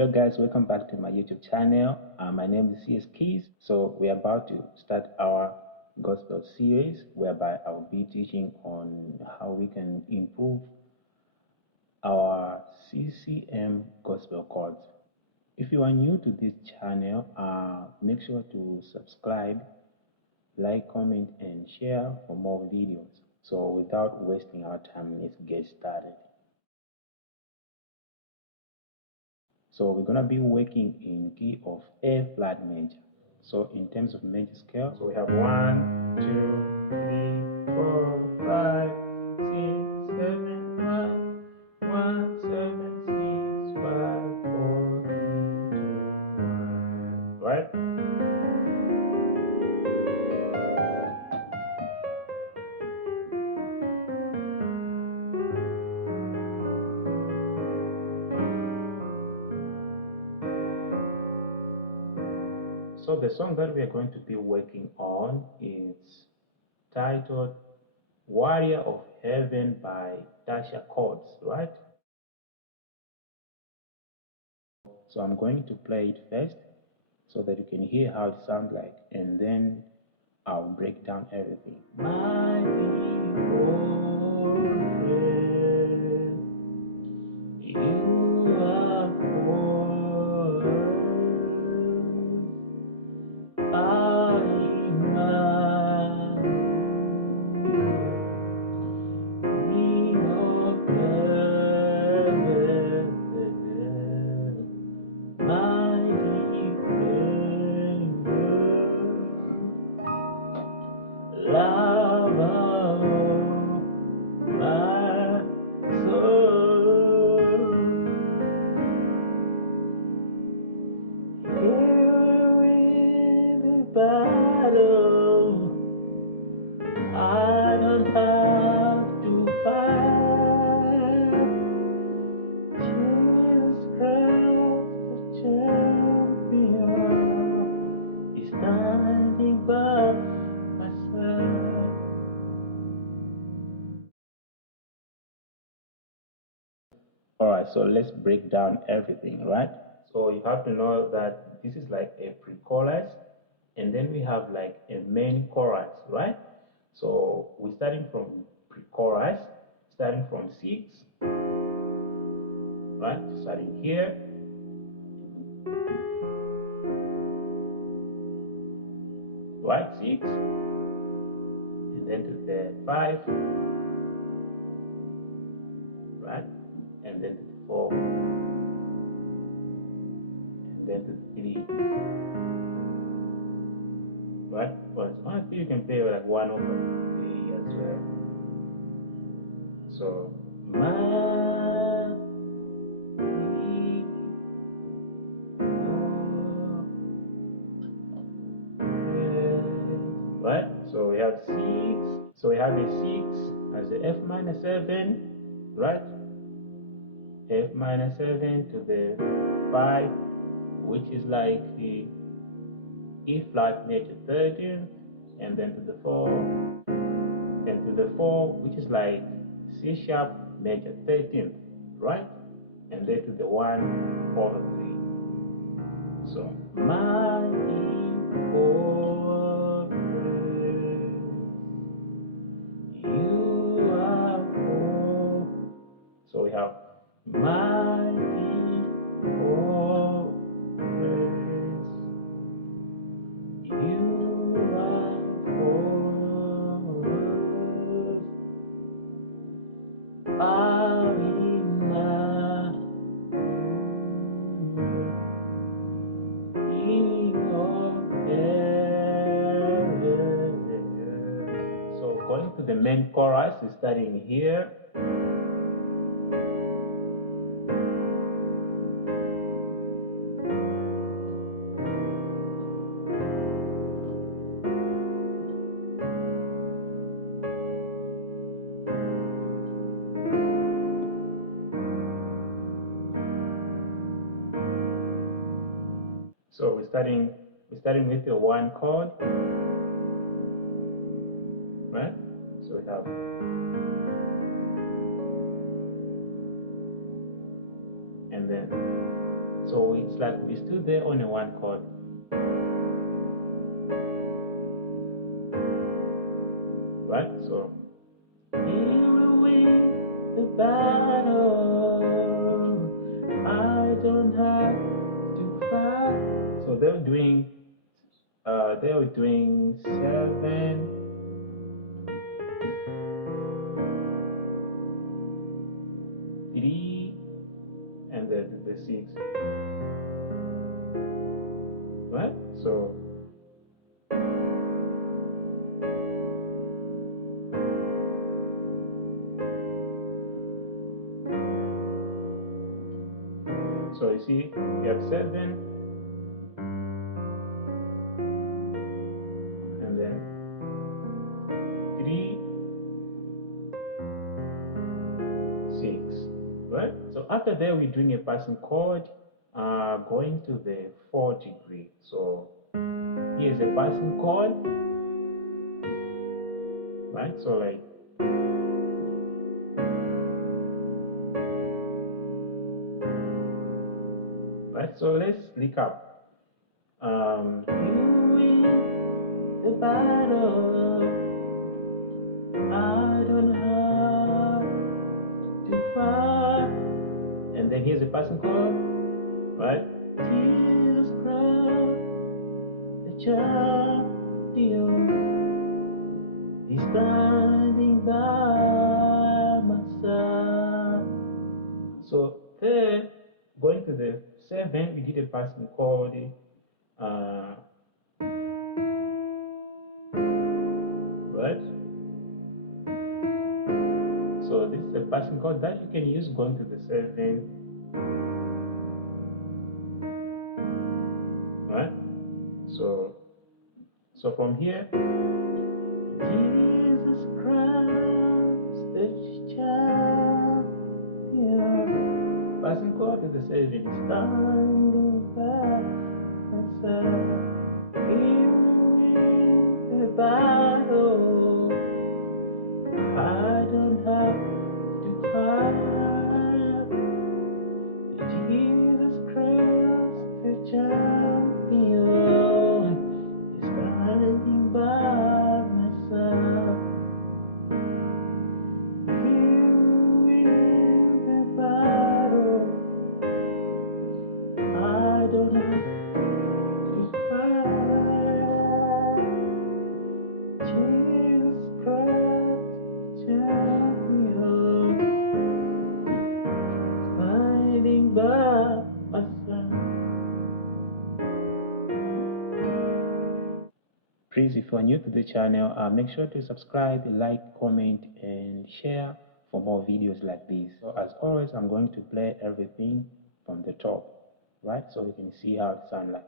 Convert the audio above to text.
Hello guys, welcome back to my YouTube channel. My name is CS Keys. So we're about to start our gospel series whereby I'll be teaching on how we can improve our CCM gospel chords. If you are new to this channel, make sure to subscribe, like, comment and share for more videos. So without wasting our time, let's get started. So we're gonna be working in key of A flat major. So in terms of major scale, so we have 1, 2, 3, 4, 5, 6, 7, 1, 7, 6, 5, 4, 3, 2, 1. Right? So the song that we are going to be working on is titled Warrior of Heaven by Tasha CHORDS, right? So I'm going to play it first so that you can hear how it sounds like, and then I'll break down everything. Mighty fortress, you are fortress, I King of heaven, mighty Savior, lover of my soul. Here in the battle, I don't have to fight. Jesus Christ, the champion, is standing by my side. Alright, so let's break down everything, right? So you have to know that this is like a pre-chorus, and then we have like a main chorus, right? So we're starting from pre-chorus, starting from 6, right? Starting here, right? 6, and then to the 5, right? And then to the 4, and then to the 3, right? But honestly, you can play like one over A as well. So, right? So we have 6. So we have a 6 as the F minor 7, right? F minor 7 to the 5, which is like the E flat major 13th, and then to the 4, and to the 4, which is like C sharp major 13th, right? And then to the 1, 4 to 3. So mighty fortress, you are for. So we have mighty fortress, you are fortress, are King of heaven. So going to the main chorus, we're starting here. So we're starting with the 1 chord, right? So we have, and then so we like we stood there on a one chord. Right? So he will win the battle. I don't have to fight. So they were doing 7, 3, and then the 6. Right? So you see, you have 7, and then 3, 6. Right? So after that, we're doing a passing chord, going to the 4th degree. So here's a passing chord. Right? So like, right? So let's recap. You win the battle. I don't have to fight. And then here's a passing chord, right? Jesus Christ, the champion, is standing by my side. So there, going to the 7, we did a passing chord. Right? So this is a passing chord that you can use going to the 7. Right? So from here, Jesus Christ, the champion, passing chord to the 7 is standing by my side. He will win the battle. I don't have to fight. Jesus Christ, the champion, is standing by my side. He will win the battle. I don't have to fight. Jesus Christ, champion, standing by my side. Please, if you are new to the channel, make sure to subscribe, like, comment, and share for more videos like this. So as always, I'm going to play everything from the top, right? So you can see how it sounds like.